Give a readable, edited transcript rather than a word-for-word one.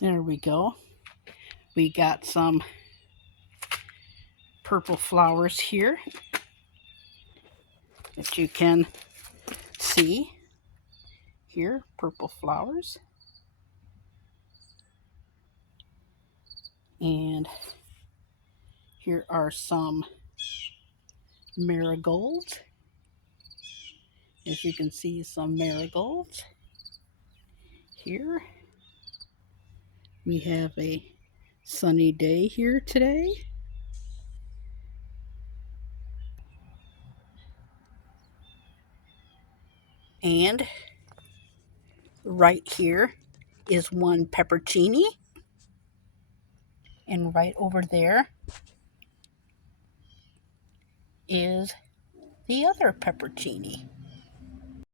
There we go. We got some purple flowers here that you can see. Here, purple flowers. And here are some marigolds. As you can see, some marigolds. Here, we have a sunny day here today. And right here is one peppercini. And right over there is the other peppercini.